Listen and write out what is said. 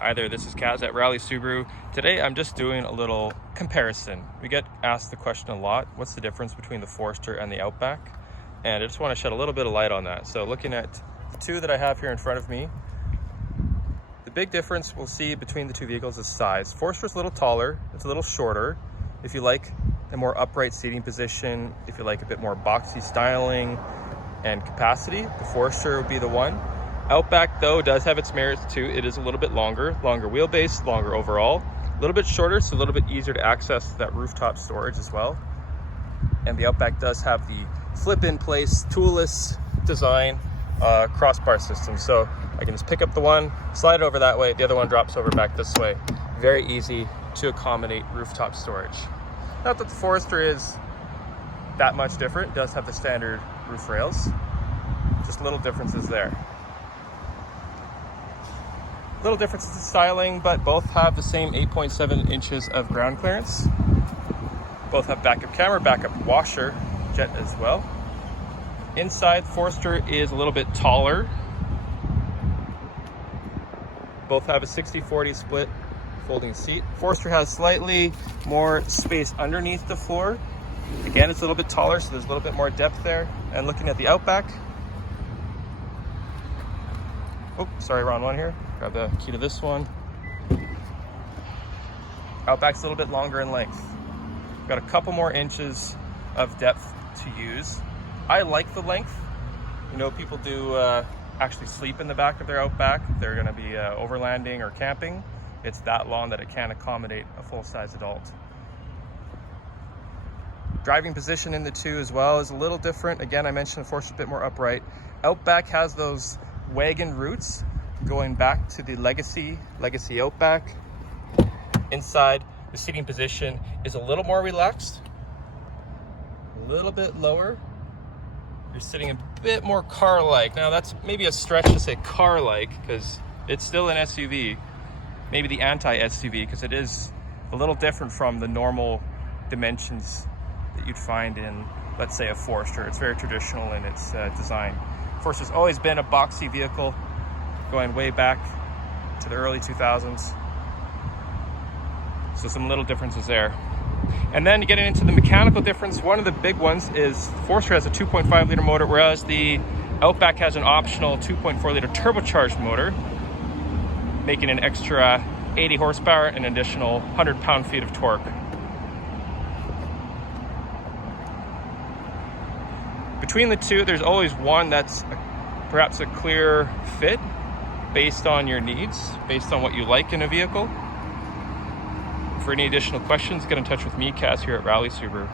Hi there, this is Kaz at Rally Subaru. Today I'm just doing a little comparison. We get asked the question a lot, what's the difference between the Forester and the Outback? And I just want to shed a little bit of light on that. So looking at the two that I have here in front of me, the big difference we'll see between the two vehicles is size. Forester's a little taller, it's a little shorter. If you like a more upright seating position, if you like a bit more boxy styling and capacity, the Forester would be the one. Outback though does have its merits too. It is a little bit longer wheelbase, longer overall, a little bit shorter, so a little bit easier to access that rooftop storage as well. And the Outback does have the flip in place, toolless design, crossbar system. So I can just pick up the one, slide it over that way, the other one drops over back this way. Very easy to accommodate rooftop storage. Not that the Forester is that much different, it does have the standard roof rails, just little differences there. Little differences in styling, but both have the same 8.7 inches of ground clearance. Both have backup camera, backup washer jet as well. Inside, Forester is a little bit taller. Both have a 60-40 split folding seat. Forester has slightly more space underneath the floor. Again, it's a little bit taller, so there's a little bit more depth there. And looking at the Outback, oh, sorry, wrong one here. Grab the key to this one. Outback's a little bit longer in length. Got a couple more inches of depth to use. I like the length. You know, people do actually sleep in the back of their Outback. They're gonna be overlanding or camping. It's that long that it can accommodate a full-size adult. Driving position in the two as well is a little different. Again, I mentioned the Forester's a bit more upright. Outback has those wagon roots going back to the legacy Outback. Inside, the seating position is a little more relaxed, a little bit lower. You're sitting a bit more car-like. Now that's maybe a stretch to say car-like because it's still an SUV, maybe the anti-SUV, because it is a little different from the normal dimensions that you'd find in, let's say, a Forester. It's very traditional in its design. Forester's always been a boxy vehicle, going way back to the early 2000s. So some little differences there. And then getting into the mechanical difference, one of the big ones is Forester has a 2.5 liter motor, whereas the Outback has an optional 2.4 liter turbocharged motor, making an extra 80 horsepower and an additional 100 pound-feet of torque. Between the two, there's always one that's perhaps a clear fit based on your needs, based on what you like in a vehicle. For any additional questions, get in touch with me, Kaz, here at Rally Subaru.